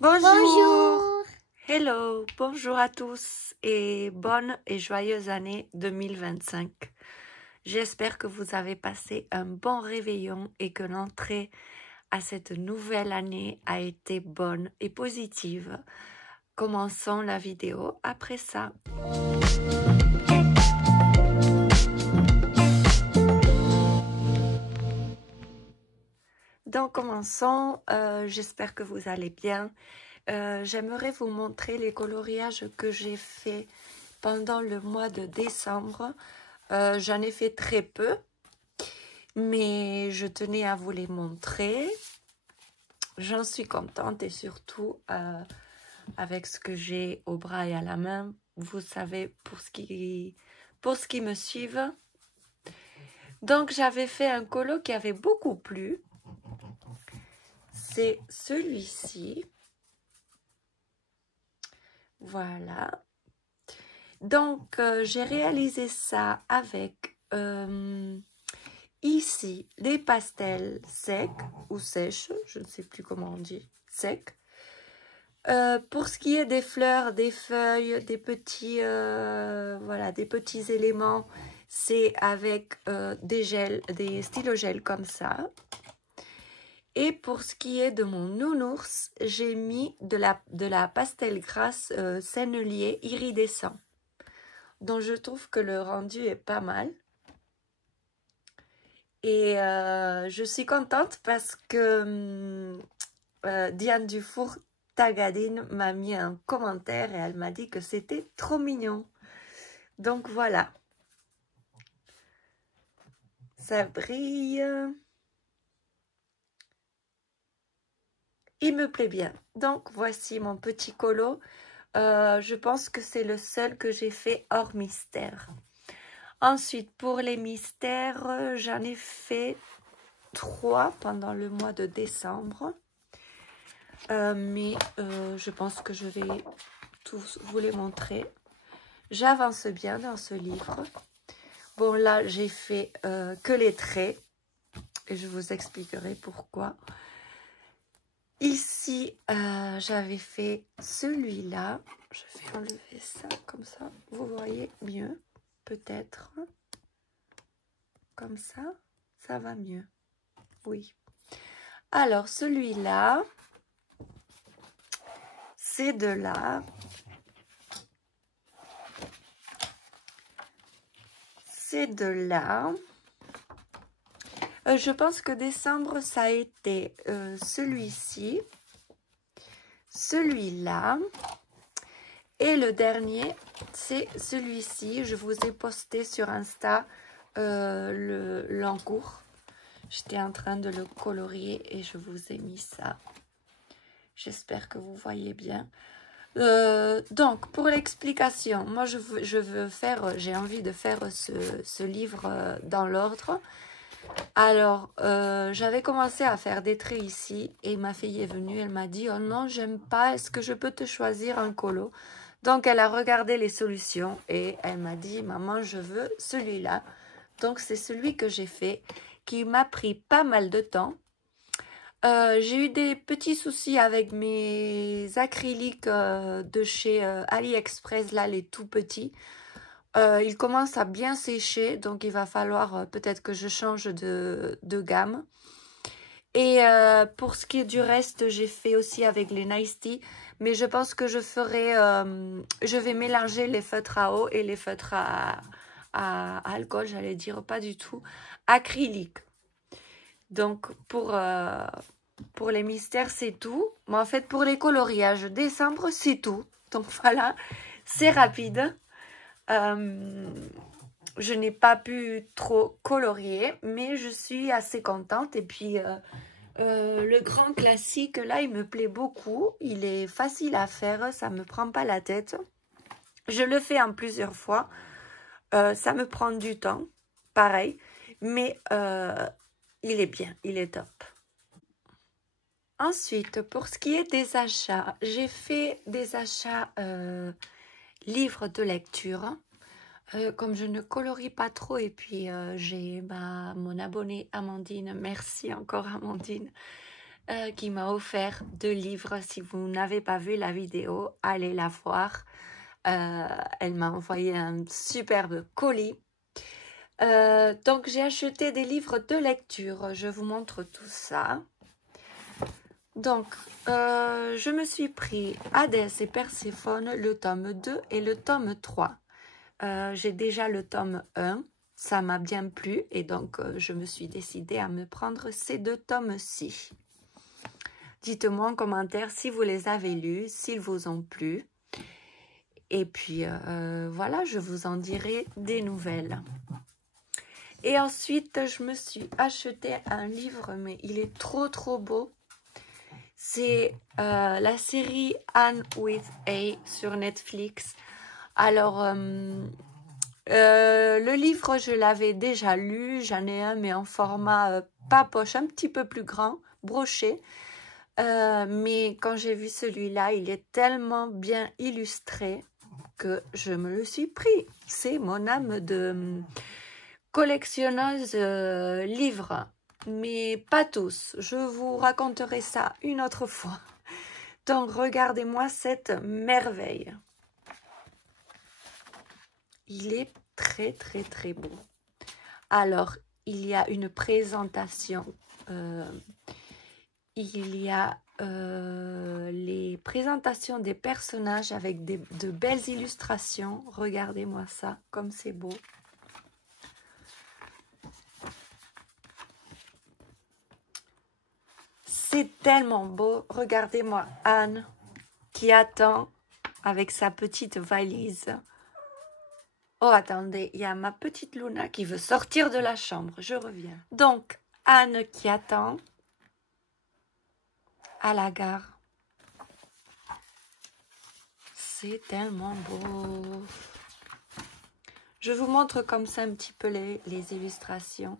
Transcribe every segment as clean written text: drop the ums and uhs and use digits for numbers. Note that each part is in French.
Bonjour! Bonjour! Hello! Bonjour à tous et bonne et joyeuse année 2025. J'espère que vous avez passé un bon réveillon et que l'entrée à cette nouvelle année a été bonne et positive. Commençons la vidéo après ça. Donc commençons, j'espère que vous allez bien. J'aimerais vous montrer les coloriages que j'ai fait pendant le mois de décembre. J'en ai fait très peu, mais je tenais à vous les montrer. J'en suis contente et surtout avec ce que j'ai au bras et à la main. Vous savez, pour ce qui me suivent. Donc j'avais fait un colo qui avait beaucoup plu. C'est celui-ci. Voilà. Donc j'ai réalisé ça avec ici des pastels secs ou sèches, je ne sais plus comment on dit, secs. Pour ce qui est des fleurs, des feuilles, des petits, voilà, des petits éléments, c'est avec des gels, des stylogels comme ça. Et pour ce qui est de mon nounours, j'ai mis de la pastel grasse sennelier iridescent, dont je trouve que le rendu est pas mal. Et je suis contente parce que Diane Dufour Tagadine m'a mis un commentaire et elle m'a dit que c'était trop mignon. Donc voilà. Ça brille. Il me plaît bien. Donc voici mon petit colo. Je pense que c'est le seul que j'ai fait hors mystère. Ensuite, pour les mystères, j'en ai fait 3 pendant le mois de décembre. Mais je pense que je vais tous vous les montrer. J'avance bien dans ce livre. Bon, là, j'ai fait que les traits. Et je vous expliquerai pourquoi. Ici, j'avais fait celui-là. Je vais enlever ça comme ça. Vous voyez mieux, peut-être. Comme ça, ça va mieux. Oui. Alors, celui-là, c'est de là. C'est de là. Je pense que décembre, ça a été celui-ci, celui-là. Et le dernier, c'est celui-ci. Je vous ai posté sur Insta l'encours. J'étais en train de le colorier et je vous ai mis ça. J'espère que vous voyez bien. Donc, pour l'explication, moi, j'ai envie de faire ce livre dans l'ordre. Alors, j'avais commencé à faire des traits ici et ma fille est venue, elle m'a dit « Oh non, j'aime pas, est-ce que je peux te choisir un colo ?» Donc, elle a regardé les solutions et elle m'a dit « Maman, je veux celui-là. » Donc, c'est celui que j'ai fait, qui m'a pris pas mal de temps. J'ai eu des petits soucis avec mes acryliques de chez AliExpress, là, les tout petits. Il commence à bien sécher, donc il va falloir peut-être que je change de gamme. Et pour ce qui est du reste, j'ai fait aussi avec les Nice Tea, mais je pense que je vais mélanger les feutres à eau et les feutres à alcool, j'allais dire, pas du tout, acrylique. Donc pour les mystères, c'est tout. Mais en fait, pour les coloriages, décembre, c'est tout. Donc voilà, c'est rapide. Je n'ai pas pu trop colorier, mais je suis assez contente. Et puis, le grand classique, là, il me plaît beaucoup. Il est facile à faire, ça ne me prend pas la tête. Je le fais en plusieurs fois. Ça me prend du temps, pareil. Mais il est bien, il est top. Ensuite, pour ce qui est des achats, j'ai fait des achats livres de lecture. Comme je ne colorie pas trop et puis j'ai mon abonnée Amandine, merci encore Amandine, qui m'a offert 2 livres. Si vous n'avez pas vu la vidéo, allez la voir. Elle m'a envoyé un superbe colis. Donc j'ai acheté des livres de lecture. Je vous montre tout ça. Donc, je me suis pris Hadès et Perséphone, le tome 2 et le tome 3. J'ai déjà le tome 1, ça m'a bien plu et donc je me suis décidée à me prendre ces 2 tomes-ci. Dites-moi en commentaire si vous les avez lus, s'ils vous ont plu. Et puis voilà, je vous en dirai des nouvelles. Et ensuite, je me suis acheté un livre, mais il est trop beau. C'est la série Anne with A sur Netflix. Alors, le livre, je l'avais déjà lu. J'en ai un, mais en format pas poche, un petit peu plus grand, broché. Mais quand j'ai vu celui-là, il est tellement bien illustré que je me le suis pris. C'est mon âme de collectionneuse livres. Mais pas tous. Je vous raconterai ça une autre fois. Donc, regardez-moi cette merveille. Il est très beau. Alors, il y a une présentation. Il y a les présentations des personnages avec de belles illustrations. Regardez-moi ça, comme c'est beau. C'est tellement beau. Regardez-moi Anne qui attend avec sa petite valise. Oh, attendez, il y a ma petite Luna qui veut sortir de la chambre. Je reviens. Donc, Anne qui attend à la gare. C'est tellement beau. Je vous montre comme ça un petit peu les illustrations.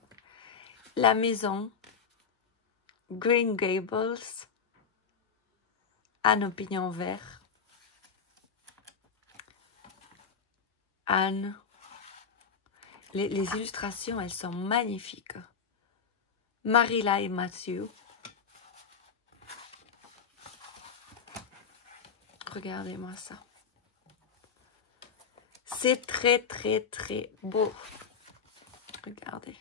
La maison. Green Gables. Anne au pignon vert. Anne. Les illustrations, elles sont magnifiques. Marilla et Matthew. Regardez-moi ça. C'est très beau. Regardez.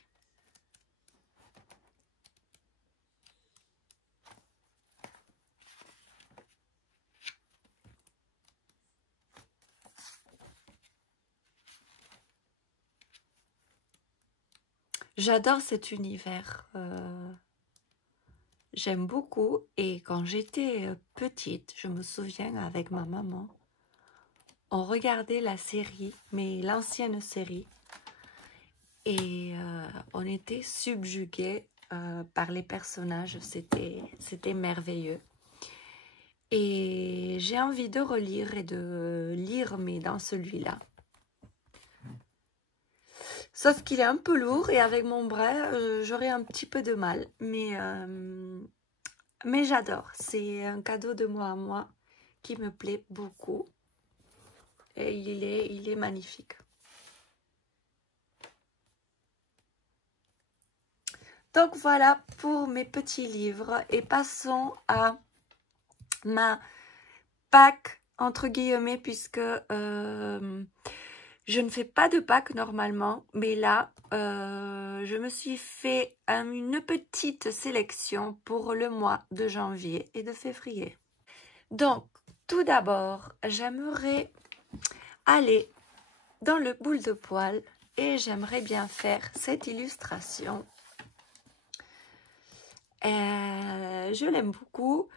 J'adore cet univers. J'aime beaucoup. Et quand j'étais petite, je me souviens avec ma maman, on regardait la série, mais l'ancienne série. Et on était subjugués par les personnages. C'était merveilleux. Et j'ai envie de relire et de lire, mais dans celui-là. Sauf qu'il est un peu lourd et avec mon bras, j'aurais un petit peu de mal. Mais j'adore. C'est un cadeau de moi à moi qui me plaît beaucoup. Et il est magnifique. Donc voilà pour mes petits livres. Et passons à ma Pâques, entre guillemets, puisque je ne fais pas de Pâques normalement, mais là, je me suis fait une petite sélection pour le mois de janvier et de février. Donc, tout d'abord, j'aimerais aller dans le boule de poil et j'aimerais bien faire cette illustration. Je l'aime beaucoup.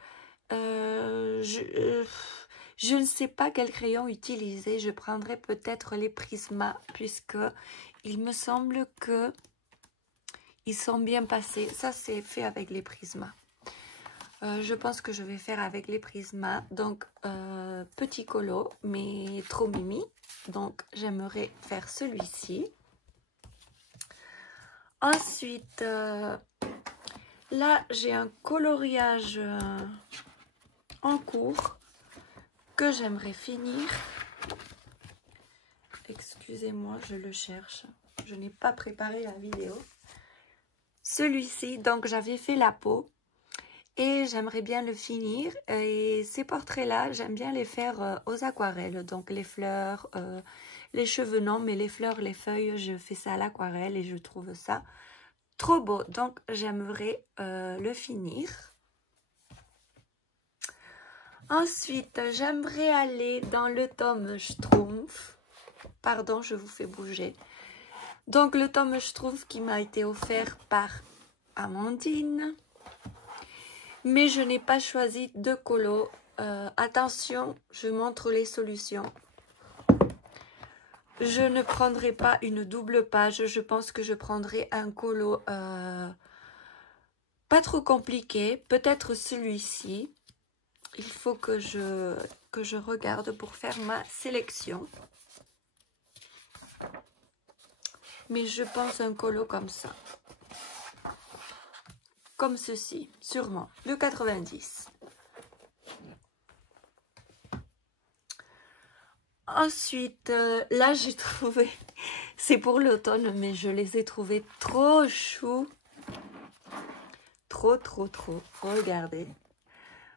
Je ne sais pas quel crayon utiliser. Je prendrai peut-être les Prisma puisque il me semble que ils sont bien passés. Ça, c'est fait avec les Prisma. Je pense que je vais faire avec les Prisma. Donc, petit colo, mais trop mimi. Donc, j'aimerais faire celui-ci. Ensuite, là, j'ai un coloriage en cours que j'aimerais finir. Excusez-moi, je le cherche. Je n'ai pas préparé la vidéo. Celui-ci, donc j'avais fait la peau. et j'aimerais bien le finir. Et ces portraits-là, j'aime bien les faire aux aquarelles. Donc les fleurs, les cheveux non, mais les fleurs, les feuilles, je fais ça à l'aquarelle et je trouve ça trop beau. Donc j'aimerais le finir. Ensuite, j'aimerais aller dans le tome Schtroumpf. Pardon, je vous fais bouger. Donc le tome Schtroumpf qui m'a été offert par Amandine. Mais je n'ai pas choisi de colo. Attention, je montre les solutions. Je ne prendrai pas une double page. Je pense que je prendrai un colo pas trop compliqué. Peut-être celui-ci. Il faut que je regarde pour faire ma sélection. Mais je pense un colo comme ça. Comme ceci, sûrement. Le 90. Ensuite, là j'ai trouvé, c'est pour l'automne, mais je les ai trouvés trop choux. Trop. Regardez.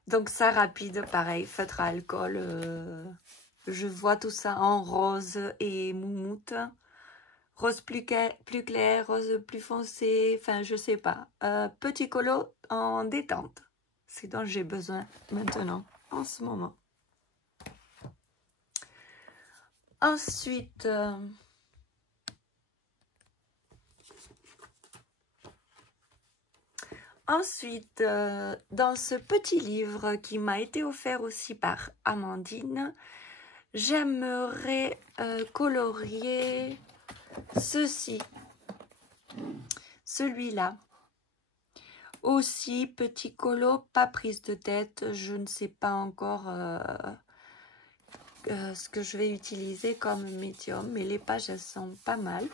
Donc ça rapide, pareil, feutre à alcool. Je vois tout ça en rose et moumoute. Rose plus clair, rose plus foncé, enfin je sais pas. Petit colo en détente. C'est dont j'ai besoin maintenant, en ce moment. Ensuite, dans ce petit livre qui m'a été offert aussi par Amandine, j'aimerais colorier ceci, celui-là. Aussi, petit colo, pas prise de tête, je ne sais pas encore ce que je vais utiliser comme médium, mais les pages elles sont pas mal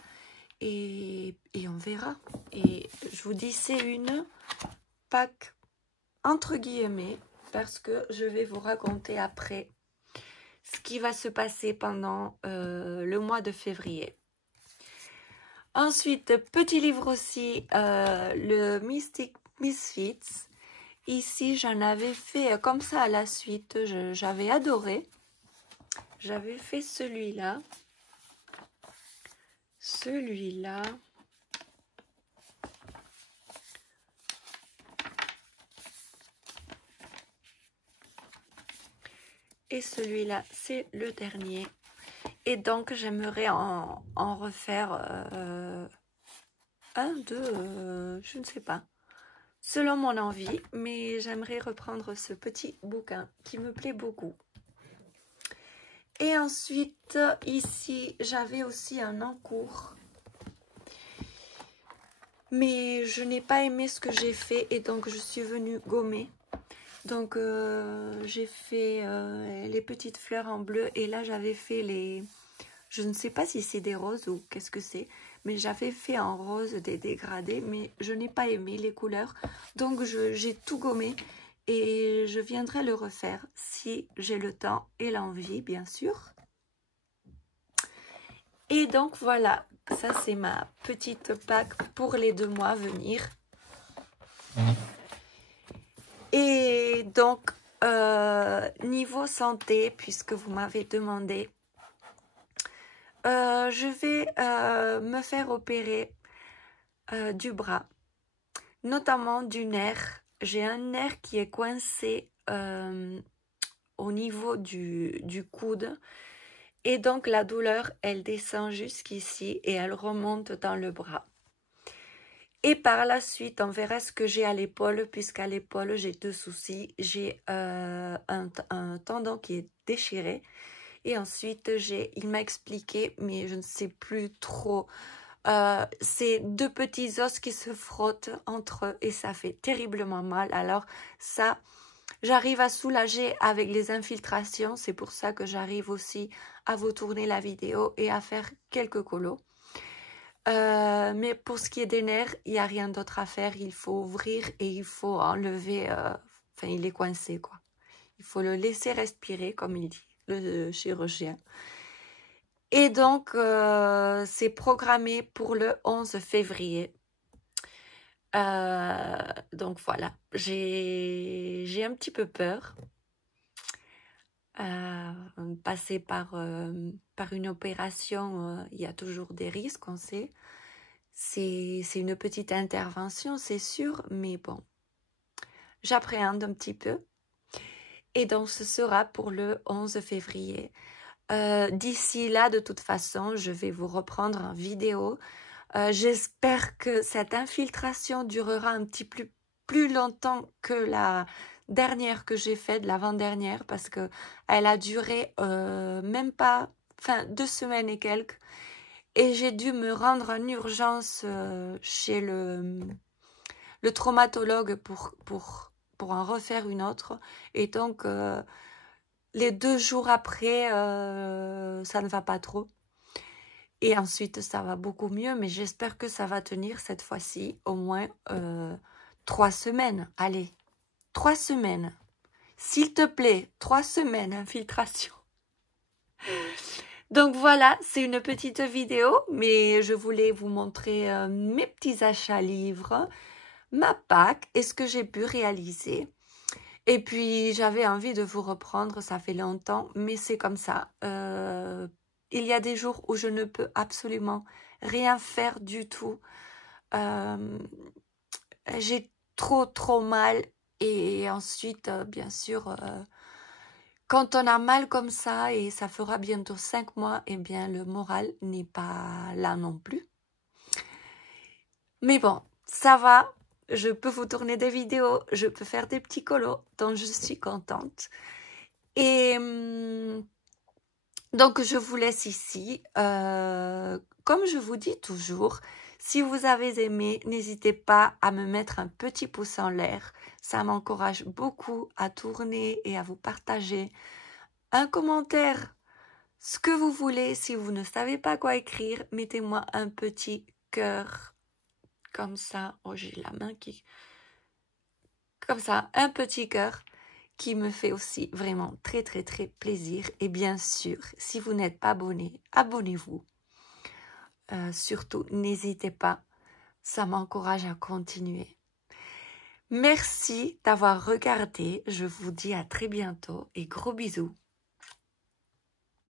et on verra. Et je vous dis c'est une Pâques entre guillemets parce que je vais vous raconter après ce qui va se passer pendant le mois de février. Ensuite, petit livre aussi, le Mystic Misfits. Ici, j'en avais fait comme ça à la suite, j'avais adoré. J'avais fait celui-là. Celui-là. Et celui-là, c'est le dernier. Et donc, j'aimerais en refaire un, deux, je ne sais pas. Selon mon envie, mais j'aimerais reprendre ce petit bouquin qui me plaît beaucoup. Et ensuite, ici, j'avais aussi un encours. Mais je n'ai pas aimé ce que j'ai fait et donc je suis venue gommer. Donc j'ai fait les petites fleurs en bleu et là j'avais fait les... Je ne sais pas si c'est des roses ou qu'est-ce que c'est. Mais j'avais fait en rose des dégradés mais je n'ai pas aimé les couleurs. Donc j'ai tout gommé. Et je viendrai le refaire si j'ai le temps et l'envie, bien sûr. Et donc, voilà. Ça, c'est ma petite Pâques pour les 2 mois à venir. Et donc, niveau santé, puisque vous m'avez demandé, je vais me faire opérer du bras. Notamment du nerf. J'ai un nerf qui est coincé au niveau du coude et donc la douleur elle descend jusqu'ici et elle remonte dans le bras. Et par la suite on verra ce que j'ai à l'épaule puisqu'à l'épaule j'ai 2 soucis. J'ai un tendon qui est déchiré et ensuite il m'a expliqué mais je ne sais plus trop. C'est 2 petits os qui se frottent entre eux et ça fait terriblement mal. Alors ça, j'arrive à soulager avec les infiltrations. C'est pour ça que j'arrive aussi à vous tourner la vidéo et à faire quelques colos. Mais pour ce qui est des nerfs, il n'y a rien d'autre à faire. Il faut ouvrir et il faut enlever. Enfin, il est coincé, quoi. Il faut le laisser respirer, comme il dit, le chirurgien. Et donc, c'est programmé pour le 11 février. Donc voilà, j'ai un petit peu peur. Passer par une opération, il y a toujours des risques, on sait. C'est une petite intervention, c'est sûr, mais bon, j'appréhende un petit peu. Et donc, ce sera pour le 11 février. D'ici là, de toute façon, je vais vous reprendre en vidéo. J'espère que cette infiltration durera un petit plus longtemps que la dernière que j'ai faite, l'avant-dernière, parce que elle a duré même pas, 2 semaines et quelques. Et j'ai dû me rendre en urgence chez le traumatologue pour en refaire une autre. Et donc, les 2 jours après, ça ne va pas trop. Et ensuite, ça va beaucoup mieux, mais j'espère que ça va tenir cette fois-ci au moins 3 semaines. Allez, 3 semaines. S'il te plaît, 3 semaines, infiltration. Donc voilà, c'est une petite vidéo, mais je voulais vous montrer mes petits achats livres, ma Pâques et ce que j'ai pu réaliser. Et puis, j'avais envie de vous reprendre, ça fait longtemps, mais c'est comme ça. Il y a des jours où je ne peux absolument rien faire du tout. J'ai trop mal. Et ensuite, bien sûr, quand on a mal comme ça, et ça fera bientôt 5 mois, eh bien, le moral n'est pas là non plus. Mais bon, ça va. Je peux vous tourner des vidéos, je peux faire des petits colos, donc je suis contente. Et donc, je vous laisse ici. Comme je vous dis toujours, si vous avez aimé, n'hésitez pas à me mettre un petit pouce en l'air. Ça m'encourage beaucoup à tourner et à vous partager. Un commentaire, ce que vous voulez. Si vous ne savez pas quoi écrire, mettez-moi un petit cœur. Comme ça. Oh, j'ai la main qui... Comme ça, un petit cœur qui me fait aussi vraiment très plaisir. Et bien sûr, si vous n'êtes pas abonné, abonnez-vous. Surtout, n'hésitez pas, ça m'encourage à continuer. Merci d'avoir regardé, je vous dis à très bientôt et gros bisous.